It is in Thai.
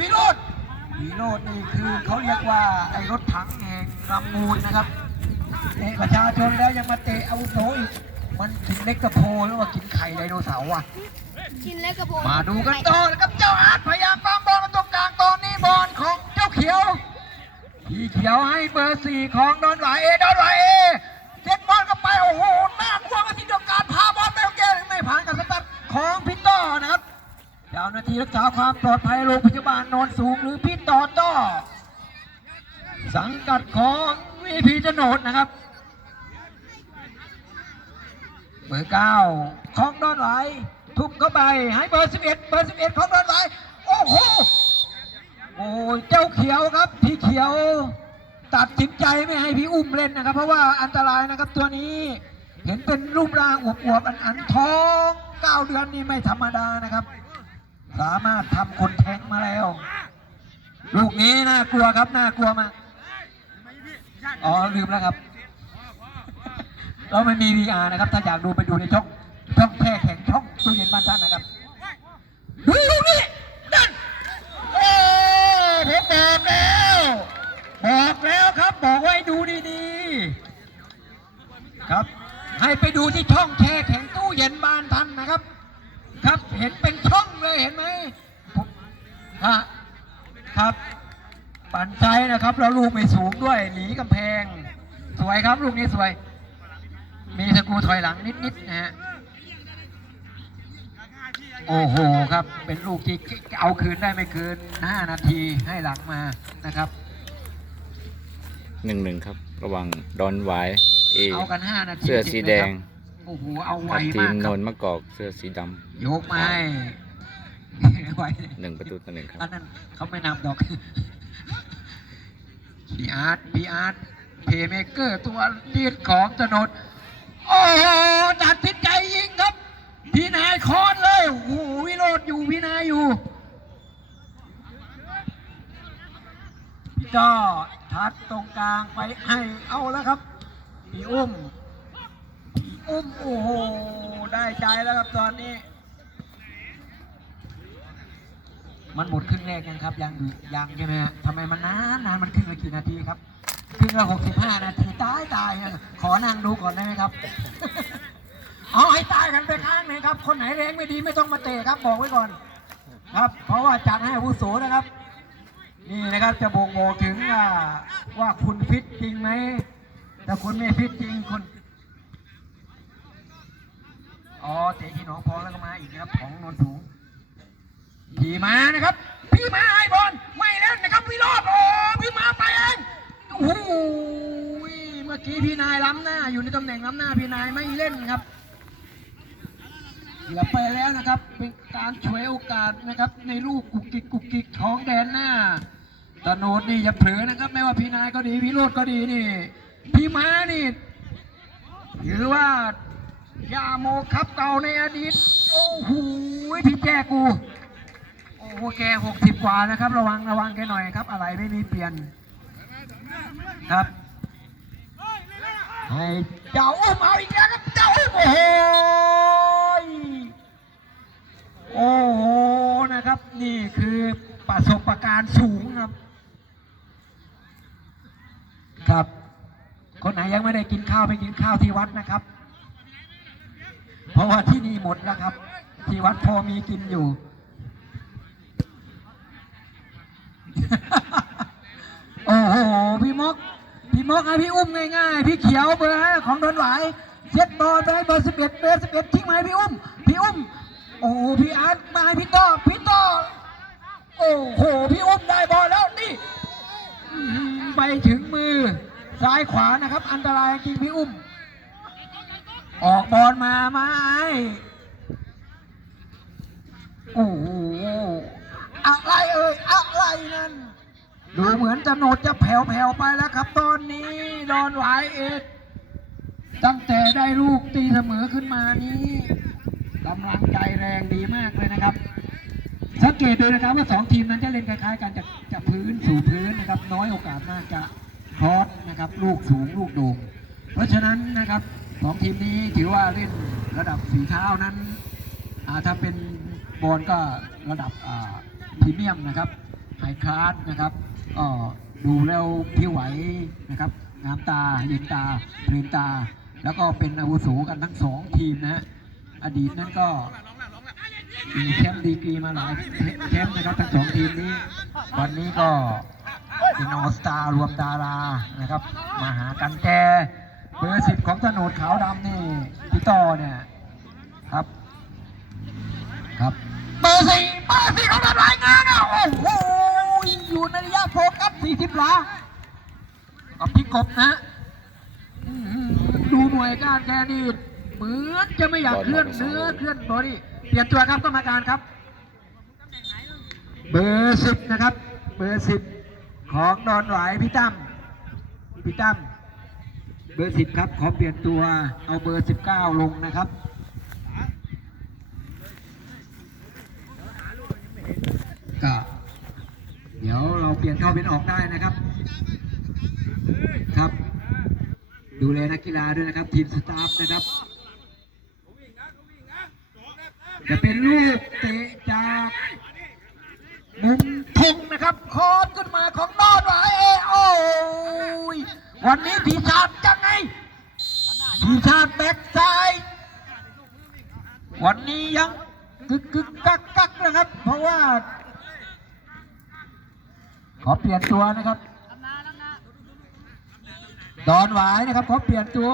วิโรดวิโรดนี่คือเขาเรียกว่าไอ้รถถังแห่งรำมูลนะครับเตะประชาชนแล้วยังมาเตะอาวุโสอีกมันกินเล็กกระโพหรือว่ากินไข่ไดโนเสาร์วะกินเล็กกระโปงมาดูกันต่อนะครับเจ้าอาร์ตพยายามปั้มบอลมาตรงกลางตอนนี้บอลของเจ้าเขียวพี่เขียวให้เบอร์สี่ของดอนหวายเอดอนหวายเอเจ็ดบอลก็ไปโอ้โหน่ากลัวกันทีเดียวการพาบอลไปโอเคไม่ผ่านกับสตัดของพี่ต่อนะครับ เจ้าหน้าที่รักษาความปลอดภัยโรงพยาบาลโนนสูงหรือพี่ต่อต้อสังกัดของวีพีจโนดนะครับเบอร์เก้าของดอนไหลทุ่มเข้าไปให้เบอร์สิบเอ็ดเบอร์สิบเอ็ดของดอนไหลโอ้โหโอ้ยเจ้าเขียวครับพี่เขียวตัดสินใจไม่ให้พี่อุ้มเล่นนะครับ เพราะว่าอันตรายนะครับตัวนี้ เห็นเป็นรูปร่างอวบๆอันอันท้องเก้าเดือนนี่ไม่ธรรมดานะครับ สามารถทำคนแทงมาแล้ว ลูกนี้น่ากลัวครับน่ากลัวมากอ๋อลืมแล้วครับเราไม่มี VR นะครับ ถ้าอยากดูไปดูในช่องช่องแช่แข็งช่องตู้เย็นบ้านท่านนะครับดูลูกนี้นั่นโอ้ผมบอกแล้ว บอกแล้วครับบอกไว้ดูดีๆ ครับ ให้ไปดูที่ช่องแช่แข็งตู้เย็นบ้านท่านนะครับ ครับเห็นเป็นช่องเลยเห็นไหมผมฮะครับปั่นใจนะครับ แล้วลูกไม่สูงด้วยหนีกำแพง สวยครับลูกนี้สวย มีสกรูถอยหลังนิดๆนะฮะโอ้โหครับ เป็นลูกที่เอาคืนได้ไม่เกิน5นาทีให้หลังมานะครับหนึ่งหนึ่งครับ ระหว่างดอนหวายเอเอากัน5นาทีเสื้อสีแดง โอ้โหเอาไวกับทีมามกโนครับนมะกอกเสื้อสีดยกมาให้ไวำหนึ่งประตูต่อหนึ่งครับ อันนั้นเขาไม่นับดอกพีอาร์ตพีอาร์ตเพย์เมเกอร์ตัวยืดของถนนโอ้โหตัดสินใจยิงครับ พี่นายคอนเลยโอ้โหวิโรดอยู่พี่นายอยู่พี่จ้อทัดตรงกลางไปให้เอาแล้วครับพี่อุ้มพี่ อุ้มโอ้โหได้ใจแล้วครับตอนนี้ มันหมดครึ่งแรกยังครับยังยังใช่ไหมฮะทำไมมันนานนานมันครึ่งละกี่นาทีครับครึ่งละหกสิบห้านาทีตายตายขอนั่งดูก่อนได้ไหมครับเอาให้ตายกันไปข้างหนึ่งครับ คนไหนแรงไม่ดีไม่ต้องมาเตะครับบอกไว้ก่อน ครับ เพราะว่าจัดให้อาวุโสนะครับ นี่นะครับจะบ่งบอกถึงว่าคุณฟิตจริงไหมถ้าคุณไม่ฟิตจริงคุณ อ๋อเตะที่หนองพองแล้วก็มาอีกนะครับของนนสูงพี่มานะครับ พี่มาไอ้บอลไม่เล่นนะครับพี่รอดโอ้พี่มาไปเองโอ้โหเมื่อกี้พี่นายล้ำหน้า อยู่ในตำแหน่งล้ำหน้าพี่นายไม่เล่นครับเกือไปแล้วนะครับ เป็นการฉวยโอกาสนะครับ ในลูกกุกกิกกุกกิกของแดนหน้าตโนดนี่อย่าเผลอนะครับ ไม่ว่าพี่นายก็ดีพี่โรดก็ดีนี่ พี่มานี่ถือว่า ยาโมครับเก่าในอดีต โอ้โหพี่แจกู โอ้โหแกหกสิบกว่านะครับ ระวังระวังแกหน่อยครับ อะไรไม่มีเปลี่ยนครับให้เจ้าอุ้มเอาอีกแล้วครับเจ้าอุ้มโอ้โหโอ้โหนะครับ นี่คือประสบการณ์สูงครับ ครับ คนไหนยังไม่ได้กินข้าวไปกินข้าวที่วัดนะครับ เพราะว่าที่นี่หมดแล้วครับ ที่วัดพอมีกินอยู่ โอ้โหพี่มก พี่มกให้พี่อุ้มง่ายๆ พี่เขียวเบอร์ห้าของโดนหวายเช็ดบอลไปให้เบอร์สิบเอ็ดเบอร์สิบเอ็ดทิ้งมาให้พี่อุ้ม พี่อุ้ม โอ้โหพี่อาร์ตมาให้พี่ต้อพี่ต้อโอ้โหพี่อุ้มได้บอลแล้วนี่ไปถึงมือซ้ายขวานะครับ อันตรายจริงพี่อุ้ม ออกบอลมาไหมโอ้โหอะไรเอ่ยอะไรนั่น ดูเหมือนจะโนดจะแผ่วๆไปแล้วครับ ตอนนี้ดอนหวายเอ็ดตั้งแต่ได้ลูกตีเสมอขึ้นมานี้กำลังใจแรงดีมากเลยนะครับ สังเกตดูนะครับว่าสองทีมนั้นจะเล่นคล้ายๆกันจากจากพื้นสู่พื้นนะครับ น้อยโอกาสน่าจะครอสนะครับ ลูกสูงลูกโด่งเพราะฉะนั้นนะครับ สองทีมนี้ถือว่าเล่นระดับฝีเท้านั้นถ้าเป็นบอลก็ระดับพรีเมียมนะครับไฮคลาสนะครับก็ดูแล้วผิวไหวนะครับงามตาเย็นตาเพลินตา แล้วก็เป็นอาวุโสกันทั้งสองทีมนะฮะอดีตนั้นก็มีแชมป์ดีกรีมาหลายแชมป์นะครับทั้งสองทีมนี้ วันนี้ก็เป็นออสตารรวมดารานะครับ มาหากันแก เบอร์สิบของถนนขาวดำนี่พี่ต่อเนี่ยครับ ครับเบอร์สี่เบอร์สี่ของเรารายงานอะโอ้โหอยู่ในระยะโฟกัส40หลากับพี่กบนะอื้อหือดูหน่วยการแกนี่เหมือนจะไม่อยากเคลื่อนเนื้อเคลื่อนบอดี้เปลี่ยนตัวครับกรรมการครับ เบอร์สิบนะครับ เบอร์สิบของดอนหวายพี่ตั้มพี่ตั้ม เบอร์สิบครับ ขอเปลี่ยนตัวเอาเบอร์สิบเก้าลงนะครับ ก็เดี๋ยวเราเปลี่ยนเข้าเป็นออกได้นะครับ ครับ ดูแลนักกีฬาด้วยนะครับ ทีมสตาฟนะครับจะเป็นลูกเตะจากมุมทงนะครับคอนขึ้นมาของนอดว่าเอโอ้ย วันนี้พีชาติยังไงพีชาติแบกซ้าย วันนี้ยังกึกกึกกักกักนะครับ เพราะว่า ขอเปลี่ยนตัวนะครับ ดอนหวายนะครับ ขอเปลี่ยนตัว